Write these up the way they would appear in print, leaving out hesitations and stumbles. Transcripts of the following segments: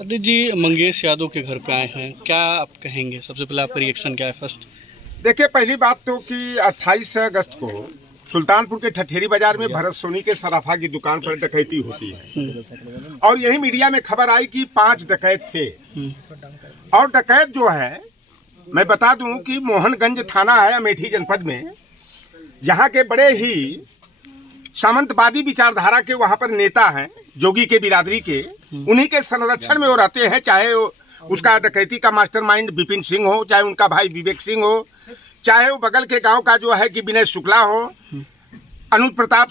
अदित जी, मंगेश यादव के घर पे आए हैं, क्या आप कहेंगे? सबसे पहले आपका रिएक्शन क्या है फर्स्ट? देखिए, पहली बात तो कि 28 अगस्त को सुल्तानपुर के ठठेरी बाजार में भरत सोनी के सराफा की दुकान पर डकैती होती है और यही मीडिया में खबर आई कि 5 डकैत थे। और डकैत जो है, मैं बता दूं कि मोहनगंज थाना है अमेठी जनपद में, जहां के बड़े ही सामंतवादी विचारधारा के वहां पर नेता हैं, जोगी के बिरादरी के, उन्हीं के संरक्षण में वो रहते हैं। चाहे उसका डकैती का मास्टरमाइंड विपिन सिंह हो, चाहे उनका भाई विवेक सिंह हो, चाहे वो बगल के गांव का जो है कि विनय शुक्ला हो, अनुज प्रताप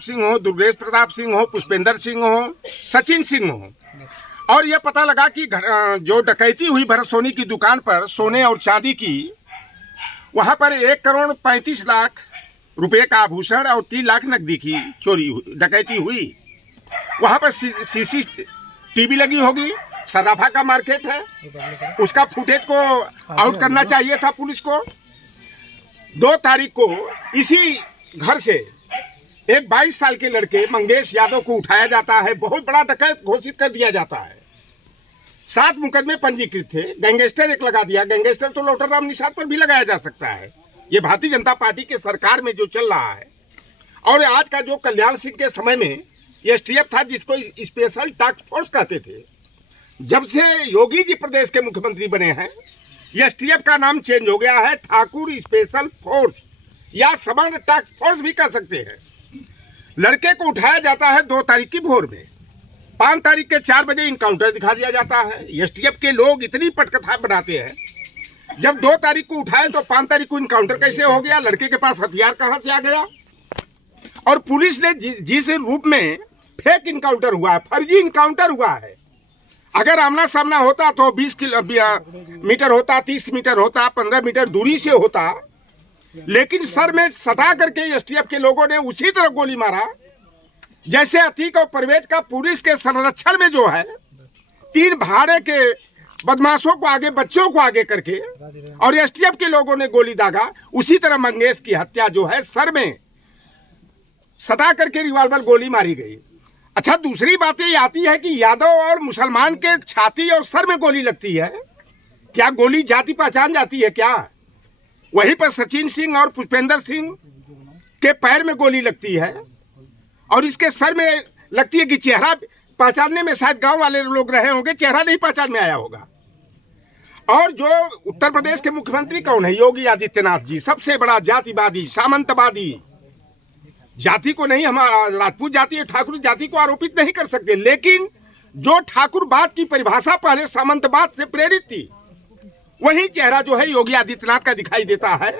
सिंह हो, दुर्गेश प्रताप सिंह हो, पुष्पेंद्र सिंह हो, सचिन सिंह हो। और यह पता लगा कि जो डकैती हुई भरत सोनी की दुकान पर सोने और चांदी की, वहां पर 1,35,00,000 रुपए का आभूषण और 3 लाख नकदी की डकैती हुई। वहां पर CCTV लगी होगी, सराफा का मार्केट है, उसका फुटेज को आउट करना चाहिए था पुलिस को। 2 तारीख को इसी घर से एक 22 साल के लड़के मंगेश यादव को उठाया जाता है, बहुत बड़ा डकैत घोषित कर दिया जाता है। 7 मुकदमे पंजीकृत थे, गैंगस्टर एक लगा दिया। गैंगस्टर तो लोटरराम निषाद पर भी लगाया जा सकता है। ये भारतीय जनता पार्टी के सरकार में जो चल रहा है। और आज का जो कल्याण सिंह के समय में STF था, जिसको स्पेशल टास्क फोर्स कहते थे, जब से योगी जी प्रदेश के मुख्यमंत्री बने हैं, STF का नाम चेंज हो गया है, ठाकुर स्पेशल फोर्स या समग्र टास्क फोर्स भी कह सकते हैं। लड़के को उठाया जाता है 2 तारीख की भोर में, 5 तारीख के 4 बजे इनकाउंटर दिखा दिया जाता है। STF के लोग इतनी पटकथा बनाते हैं, जब 2 तारीख को उठाए तो 5 तारीख को इनकाउंटर कैसे हो गया? लड़के के पास हथियार कहां से आ गया? और पुलिस ने जिस रूप में फेक इनकाउंटर हुआ है, फर्जी इनकाउंटर हुआ है। अगर आमना सामना होता तो 20 मीटर होता, 30 मीटर होता, 15 मीटर दूरी से होता, लेकिन सर में सटा करके STF के लोगों ने उसी तरह गोली मारा जैसे अतीक और परवेज का पुलिस के संरक्षण में जो है 3 भाड़े के बदमाशों को आगे, बच्चों को आगे करके, और STF के लोगों ने गोली दागा। उसी तरह मंगेश की हत्या जो है, सर में सटा करके रिवॉल्वर गोली मारी गई। अच्छा, दूसरी बात ये आती है कि यादव और मुसलमान के छाती और सर में गोली लगती है, क्या गोली जाति पहचान जाती है क्या? वहीं पर सचिन सिंह और पुष्पेंद्र सिंह के पैर में गोली लगती है और इसके सर में लगती है कि चेहरा पहचानने में शायद गांव वाले लोग रहे होंगे, चेहरा नहीं पहचान में आया होगा। और जो उत्तर प्रदेश के मुख्यमंत्री कौन है? योगी आदित्यनाथ जी, सबसे बड़ा जातिवादी, सामंतवादी। जाति को नहीं, हमारा राजपूत जाति, ठाकुर जाति को आरोपित नहीं कर सकते, लेकिन जो ठाकुरवाद की परिभाषा पहले सामंतवाद से प्रेरित थी, वही चेहरा जो है योगी आदित्यनाथ का दिखाई देता है।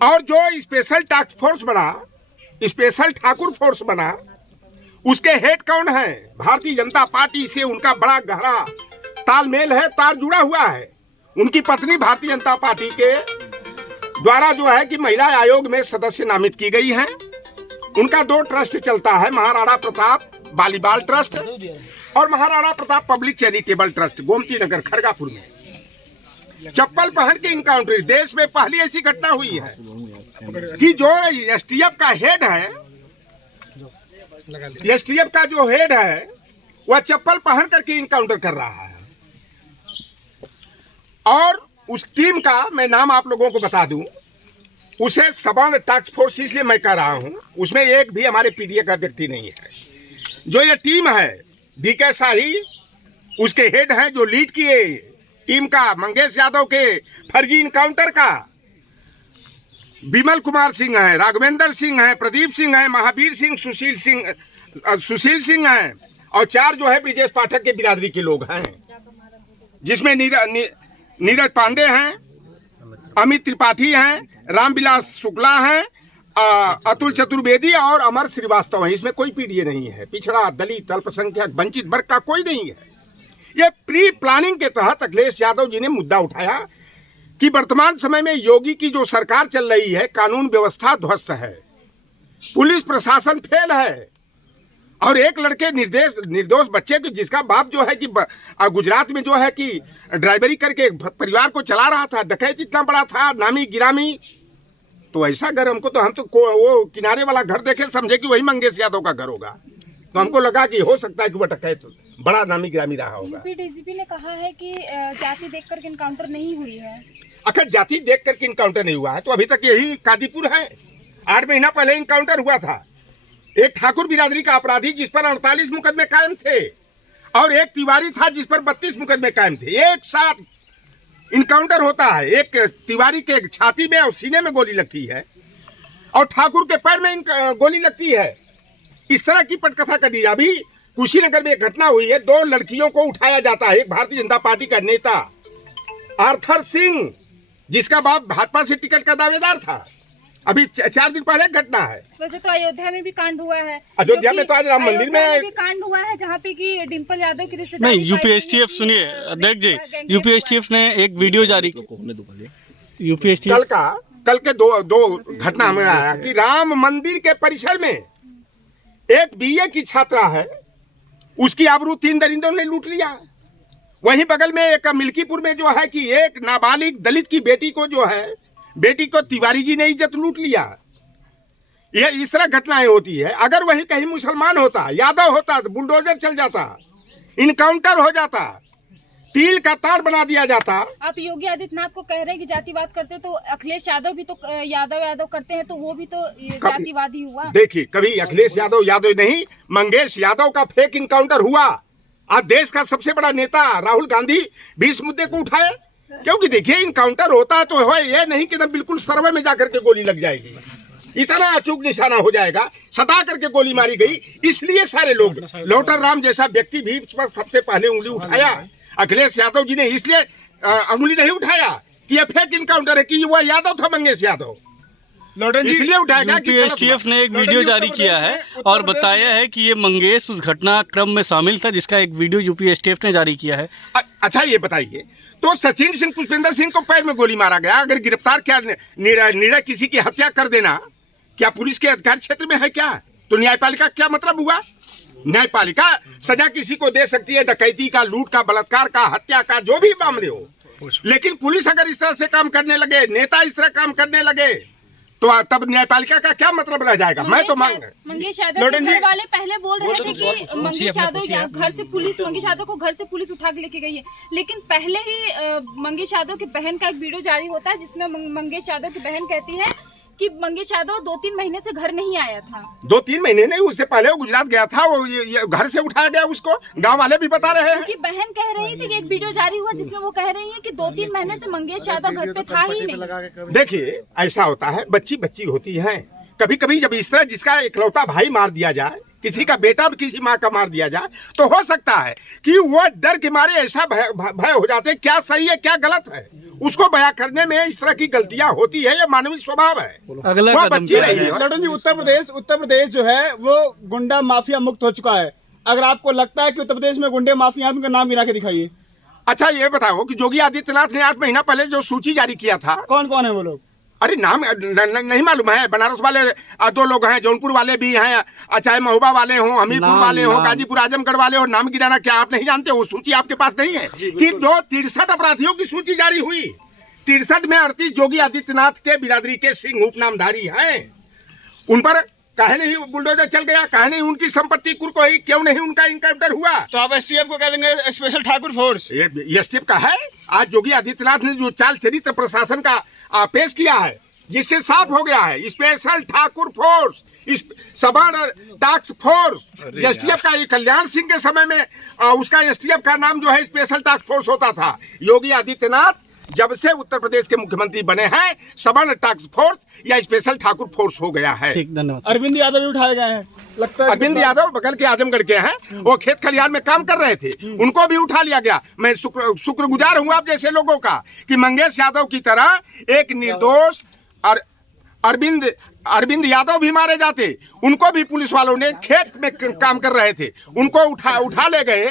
और जो स्पेशल टास्क फोर्स बना, स्पेशल ठाकुर फोर्स बना, उसके हेड कौन है? भारतीय जनता पार्टी से उनका बड़ा गहरा तालमेल है, तार जुड़ा हुआ है। उनकी पत्नी भारतीय जनता पार्टी के द्वारा जो है कि महिला आयोग में सदस्य नामित की गई हैं। उनका 2 ट्रस्ट चलता है, महाराणा प्रताप बालीबाल ट्रस्ट और Maharana Pratap public charitable trust, Gomti Nagar Khadgapur में। चप्पल पहन के इनकाउंटर, देश में पहली ऐसी घटना हुई है कि जो STF का हेड है, STF का जो हेड है, वह चप्पल पहन करके इनकाउंटर कर रहा है। और उस टीम का मैं नाम आप लोगों को बता दूं, उसे सबल टास्क फोर्स इसलिए मैं कह रहा हूं, उसमें एक भी हमारे PDA का व्यक्ति नहीं है। जो ये टीम है, VK शाही उसके हेड हैं, जो लीड किए टीम का, मंगेश यादव के फर्जी इनकाउंटर का, विमल कुमार सिंह है, राघवेंद्र सिंह है, प्रदीप सिंह है, महावीर सिंह, सुशील सिंह है, और 4 जो है ब्रिजेश पाठक के बिरादरी के लोग हैं, जिसमें नीरज पांडे हैं, अमित त्रिपाठी हैं, रामविलास शुक्ला हैं, अतुल चतुर्वेदी और अमर श्रीवास्तव हैं। इसमें कोई PDA नहीं है, पिछड़ा, दलित, अल्पसंख्यक, वंचित वर्ग का कोई नहीं है। ये प्री प्लानिंग के तहत अखिलेश यादव जी ने मुद्दा उठाया कि वर्तमान समय में योगी की जो सरकार चल रही है, कानून व्यवस्था ध्वस्त है, पुलिस प्रशासन फेल है, और एक लड़के निर्दोष बच्चे को, जिसका बाप जो है कि गुजरात में जो है कि ड्राइवरी करके परिवार को चला रहा था, डकैत इतना बड़ा था, नामी गिरामी, तो ऐसा घर हमको तो, हम तो वो किनारे वाला घर देखे समझे कि वही मंगेश यादव का घर होगा। तो हमको लगा कि हो सकता है कि वो डकैत बड़ा नामी गिरामी रहा होगा। यूपी डीजीपी ने कहा है कि जाति देखकर इनकाउंटर नहीं हुई है। अगर जाति देख करके इनकाउंटर नहीं हुआ है तो अभी तक यही कादीपुर है। 8 महीना पहले इनकाउंटर हुआ था। एक ठाकुर बिरादरी का अपराधी जिस पर 48 मुकदमे कायम थे और एक तिवारी था जिस पर 32 मुकदमे कायम थे। एक साथ इनकाउंटर होता है। एक तिवारी के छाती में और सीने में गोली लगती है और ठाकुर के पैर में गोली लगती है। इस तरह की पटकथा कर दी। अभी कुशीनगर में एक घटना हुई है। 2 लड़कियों को उठाया जाता है। एक भारतीय जनता पार्टी का नेता आर्थर सिंह जिसका बाप भाजपा से टिकट का दावेदार था। अभी 4 दिन पहले घटना है। वैसे तो अयोध्या में भी कांड हुआ है। अयोध्या में तो आज राम मंदिर में भी कांड हुआ है जहाँ पे कि डिम्पल यादव की रिश्तेदारी। नहीं, यूपीएसटीएफ सुनिए अध्यक्ष जी, यूपीएसटीएफ ने एक वीडियो जारी यूपीएसटीएफ कल के दो घटना हमें आया कि राम मंदिर के परिसर में एक बीए की छात्रा है, उसकी आबरू 3 दरिंदों ने लूट लिया। वहीं बगल में एक मिल्कीपुर में जो है कि एक नाबालिग दलित की बेटी को तिवारी जी ने इज्जत लूट लिया। ये इस तरह घटनाएं होती है। अगर वहीं कहीं मुसलमान होता, यादव होता तो बुलडोजर चल जाता, इनकाउंटर हो जाता, तील का तार बना दिया जाता। आप योगी आदित्यनाथ को कह रहे हैं कि जातिवाद करते, तो अखिलेश यादव भी तो यादव करते हैं, तो वो भी तो जातिवादी हुआ। देखिए, कभी अखिलेश यादव नहीं, मंगेश यादव का फेक इनकाउंटर हुआ। आज देश का सबसे बड़ा नेता राहुल गांधी भी इस मुद्दे को उठाए। क्योंकि देखिए, इनकाउंटर होता है तो है ये नहीं कि एकदम बिल्कुल सर्वे में जाकर के गोली लग जाएगी। इतना अचूक निशाना हो जाएगा, सता करके गोली मारी गई। इसलिए सारे लोग, लोटर राम जैसा व्यक्ति भी इस पर सबसे पहले उंगली उठाया। अखिलेश यादव जी ने इसलिए अंगुली नहीं उठाया कि यह फेक इनकाउंटर है कि वह यादव था, मंगेश यादव, इसलिए उठाया। यूपीएसटीएफ ने एक वीडियो जारी किया है और बताया है कि ये मंगेश उस घटनाक्रम में शामिल था जिसका एक वीडियो यूपीएसटीएफ ने जारी किया है। अच्छा, ये बताइए, तो सचिन सिंह पुष्पेंद्र सिंह को पैर में गोली मारा गया, अगर गिरफ्तार क्या निर्णय किसी की हत्या कर देना क्या पुलिस के अधिकार क्षेत्र में है क्या? तो न्यायपालिका क्या मतलब हुआ? न्यायपालिका सजा किसी को दे सकती है, डकैती का, लूट का, बलात्कार का, हत्या का, जो भी मामले हो। लेकिन पुलिस अगर इस तरह से काम करने लगे, नेता इस तरह काम करने लगे, तो तब न्यायपालिका का क्या मतलब रह जाएगा? मैं तो मांग मंगेश यादव के घर वाले पहले बोल रहे थे कि मंगेश यादव घर से पुलिस, मंगेश यादव को घर से पुलिस उठा के लेके गई है। लेकिन पहले ही मंगेश यादव की बहन का एक वीडियो जारी होता है जिसमें मंगेश यादव की बहन कहती है कि मंगेश यादव 2-3 महीने से घर नहीं आया था। 2-3 महीने नहीं, उससे पहले वो गुजरात गया था। वो ये घर से उठाया गया उसको, गांव वाले भी बता रहे हैं कि बहन कह रही थी कि एक वीडियो जारी हुआ जिसमें वो कह रही है कि 2-3 महीने से मंगेश यादव घर पे था ही नहीं। देखिए, ऐसा होता है, बच्ची होती है। कभी कभी जब इस तरह जिसका इकलौता भाई मार दिया जाए, किसी का बेटा किसी माँ का मार दिया जाए, तो हो सकता है कि वो डर के मारे ऐसा भय हो जाते हैं, क्या सही है क्या गलत है, उसको बयां करने में इस तरह की गलतियां होती है। ये मानवीय स्वभाव है। अगला बच्ची रही है। लड़न जी, उत्तर प्रदेश जो है वो गुंडा माफिया मुक्त हो चुका है। अगर आपको लगता है कि उत्तर प्रदेश में गुंडे माफिया, उनका नाम गिरा के दिखाइए। अच्छा, ये बताओ कि योगी आदित्यनाथ ने 8 महीना पहले जो सूची जारी किया था, कौन कौन है वो लोग? अरे नाम नहीं मालूम है? बनारस वाले 2 लोग हैं, जौनपुर वाले भी हैं, चाहे महोबा वाले हों, हमीरपुर वाले हों, गाजीपुर आजमगढ़ वाले हो, नाम गिराना क्या आप नहीं जानते? वो सूची आपके पास नहीं है कि जो 63 अपराधियों की सूची जारी हुई, 63 में 38 योगी आदित्यनाथ के बिरादरी के सिंह उपनामधारी हैं। उन पर काहे नहीं बुलडोजर चल गया? काहे नहीं उनकी संपत्ति कुरकोई? क्यों नहीं उनका इनकाउंटर हुआ? तो आप एसटीएफ को कह देंगे स्पेशल ठाकुर फोर्स? ये एसटीएफ का है। आज योगी आदित्यनाथ ने जो चाल चरित्र प्रशासन का पेश किया है, जिससे साफ हो गया है, स्पेशल ठाकुर फोर्स, सबार्ड टास्क फोर्स। एसटीएफ का कल्याण सिंह के समय में उसका एसटीएफ का नाम जो है स्पेशल टास्क फोर्स होता था। योगी आदित्यनाथ जब से उत्तर प्रदेश के मुख्यमंत्री बने हैं, सबार्ड टास्क फोर्स या स्पेशल ठाकुर फोर्स हो गया है। धन्यवाद। अरविंद यादव भी उठाए गए हैं, लगता है। अरविंद यादव बगल के आजमगढ़ के हैं, वो खेत खलिहान में काम कर रहे थे, उनको भी उठा लिया गया। मैं शुक्रगुजार हूँ आप जैसे लोगों का कि मंगेश यादव की तरह एक निर्दोष और अरविंद यादव भी मारे जाते। उनको भी पुलिस वालों ने खेत में काम कर रहे थे, उनको उठा ले गए।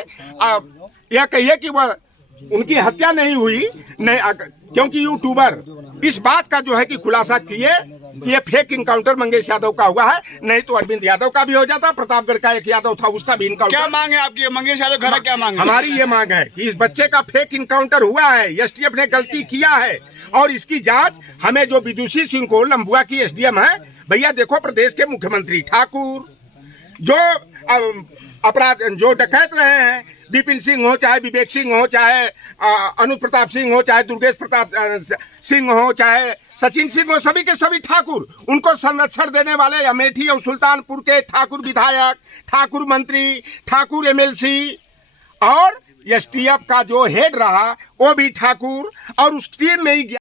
यह कहिए कि वह उनकी हत्या नहीं हुई, नहीं, क्योंकि यूट्यूबर इस बात का जो है कि खुलासा किए कि ये फेक इनकाउंटर मंगेश यादव का हुआ है, नहीं तो अरविंद यादव का भी हो जाता। प्रतापगढ़ का एक यादव था, उसका भी इनकाउंटर। क्या मांग है आपकी? मंगेश यादव घर क्या मांग है? हमारी ये मांग है कि इस बच्चे का फेक इनकाउंटर हुआ है, एसटीएफ ने गलती किया है और इसकी जांच हमें जो विदुषी सिंह को, लंबुआ की एसडीएम है, भैया देखो प्रदेश के मुख्यमंत्री ठाकुर जो अपराध जो डकैत रहे हैं, विपिन सिंह हो, चाहे विवेक सिंह हो, चाहे अनुप प्रताप सिंह हो, चाहे दुर्गेश प्रताप सिंह हो, चाहे सचिन सिंह हो, सभी के सभी ठाकुर, उनको संरक्षण देने वाले अमेठी और सुल्तानपुर के ठाकुर विधायक, ठाकुर मंत्री, ठाकुर MLC और STF का जो हेड रहा वो भी ठाकुर, और उस टीम में ही